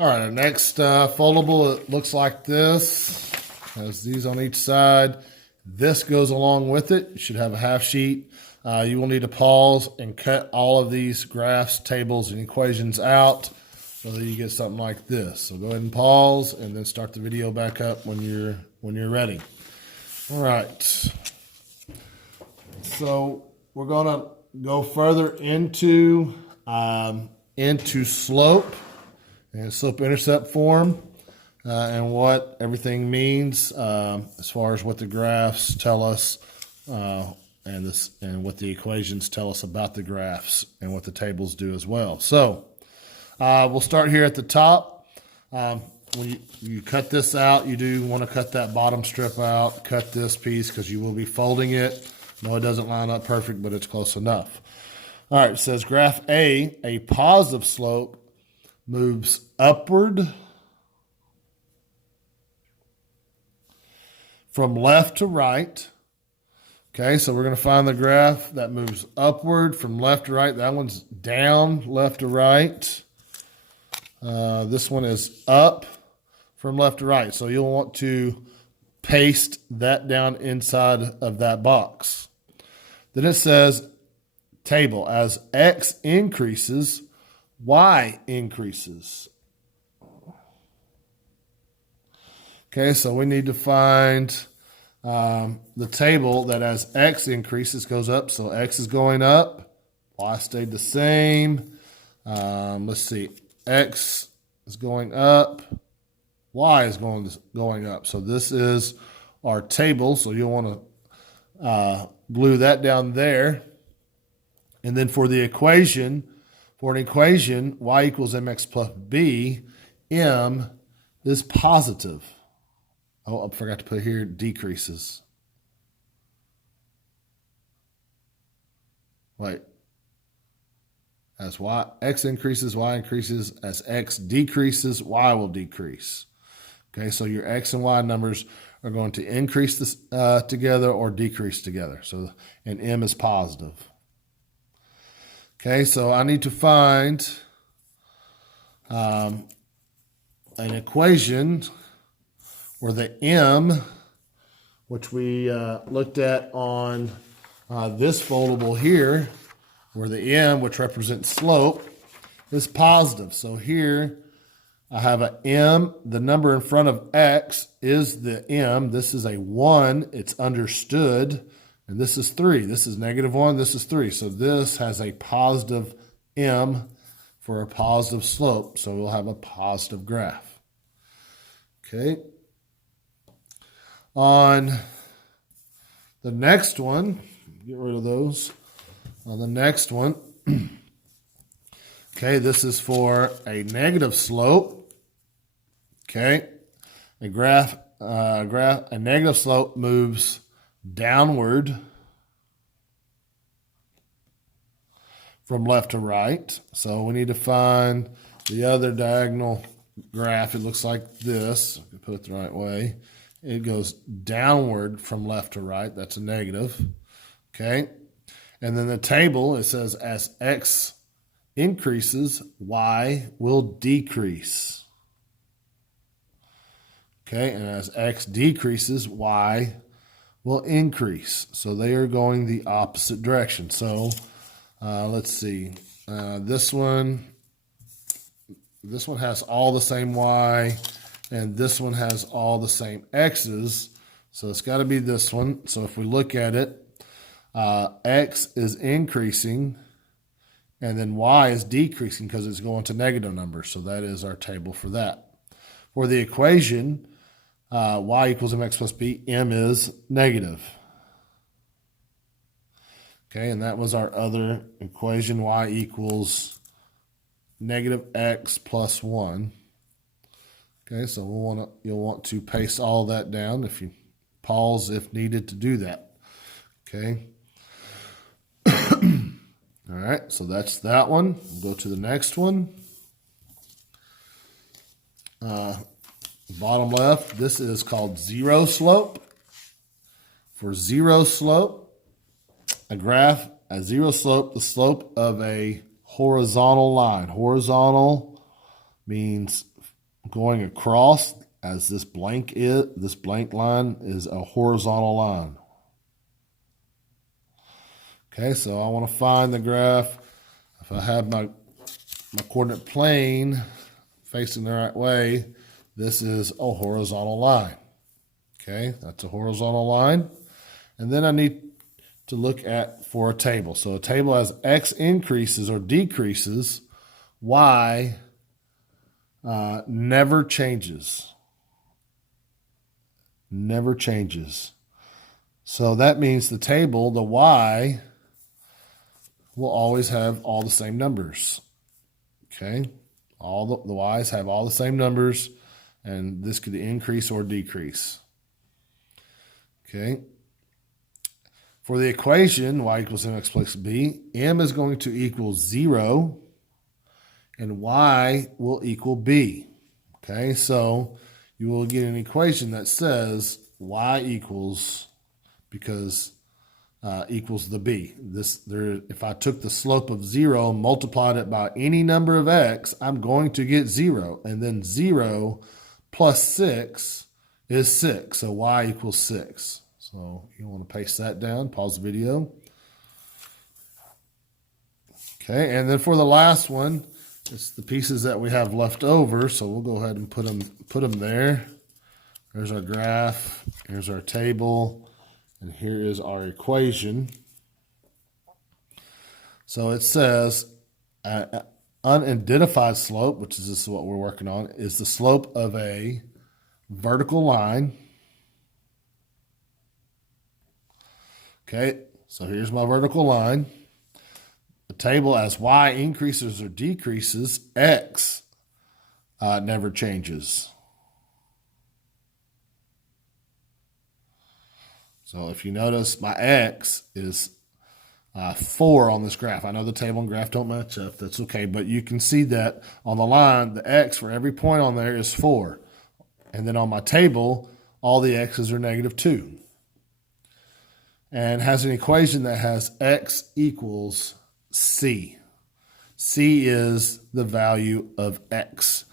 All right, our next foldable, it looks like this. Has these on each side. This goes along with it. You should have a half sheet. You will need to pause and cut all of these graphs, tables, and equations out so that you get something like this. So go ahead and pause and then start the video back up when you're ready. All right. So we're gonna go further into slope and slope-intercept form and what everything means as far as what the graphs tell us and what the equations tell us about the graphs and what the tables do as well. So we'll start here at the top. When you cut this out, you do want to cut that bottom strip out, cut this piece because you will be folding it. No, it doesn't line up perfect, but it's close enough. All right, it says graph a positive slope moves upward from left to right. Okay, so we're going to find the graph that moves upward from left to right. That one's down left to right. This one is up from left to right. So you'll want to paste that down inside of that box. Then it says table, as X increases, Y increases. Okay, so we need to find the table that as X increases goes up. So X is going up, Y stayed the same. Let's see, X is going up, Y is going up. So this is our table. So you'll want to glue that down there. And then for the equation, for an equation, y equals mx plus b, m is positive. Oh, I forgot to put here decreases. Wait. As x increases, y increases. As x decreases, y will decrease. Okay, so your x and y numbers are going to increase this, together or decrease together. So, and m is positive. Okay, so I need to find an equation where the m, which we looked at on this foldable here, where the m, which represents slope, is positive. So here I have an m. The number in front of x is the m. This is a 1. It's understood. And this is 3. This is -1. This is 3. So this has a positive m for a positive slope. So we'll have a positive graph. Okay. On the next one, get rid of those. On the next one, okay, this is for a negative slope. Okay. A negative slope moves downward from left to right. So we need to find the other diagonal graph. It looks like this. I can put it the right way. It goes downward from left to right. That's a negative. Okay. And then the table, it says as x increases, y will decrease. Okay. And as x decreases, y will increase. So they are going the opposite direction. So let's see. This one has all the same y, and this one has all the same x's. So it's got to be this one. So if we look at it, x is increasing, and then y is decreasing because it's going to negative numbers. So that is our table for that. For the equation, y equals mx plus b, m is negative. Okay, and that was our other equation, y equals negative x plus 1. Okay, so you'll want to paste all that down. If you pause if needed to do that. Okay. All right, so that's that one. We'll go to the next one. Bottom left, this is called zero slope. For zero slope, a zero slope, the slope of a horizontal line. Horizontal means going across as this blank line is a horizontal line. Okay, so I want to find the graph. If I have my coordinate plane facing the right way, this is a horizontal line. Okay, that's a horizontal line. And then I need to look at for a table. So a table as x increases or decreases, y never changes. Never changes. So that means the table, the y, will always have all the same numbers. Okay? All the y's have all the same numbers, and this could increase or decrease. Okay? For the equation, y equals mx plus b, m is going to equal 0, and y will equal b. Okay? So you will get an equation that says y equals, because equals the b. If I took the slope of 0 and multiplied it by any number of x, I'm going to get 0. And then 0 plus 6 is 6. So y equals 6. So you want to paste that down, pause the video. Okay, and then for the last one, it's the pieces that we have left over. So we'll go ahead and put them there. There's our graph. Here's our table. And here is our equation. So it says unidentified slope, which is this is what we're working on, is the slope of a vertical line. Okay, so here's my vertical line. The table as y increases or decreases, x never changes. So if you notice, my x is 4 on this graph. I know the table and graph don't match up. That's okay. But you can see that on the line, the x for every point on there is 4. And then on my table, all the x's are -2. And has an equation that has x equals c. C is the value of x.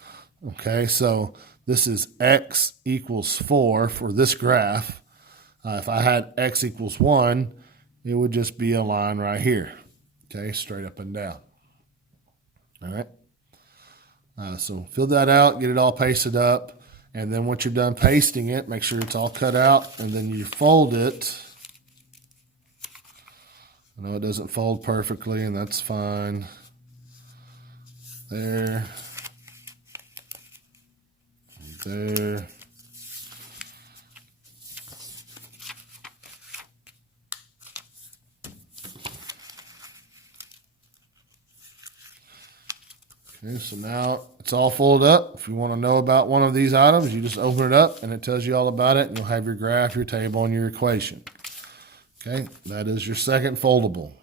Okay, so this is x equals 4 for this graph. If I had x equals 1, it would just be a line right here, okay, straight up and down. All right. So fill that out, get it all pasted up, and then once you're done pasting it, make sure it's all cut out, and then you fold it. I know it doesn't fold perfectly, and that's fine. There. There. Okay, so now it's all folded up. If you want to know about one of these items, you just open it up and it tells you all about it, and you'll have your graph, your table, and your equation. Okay, that is your second foldable.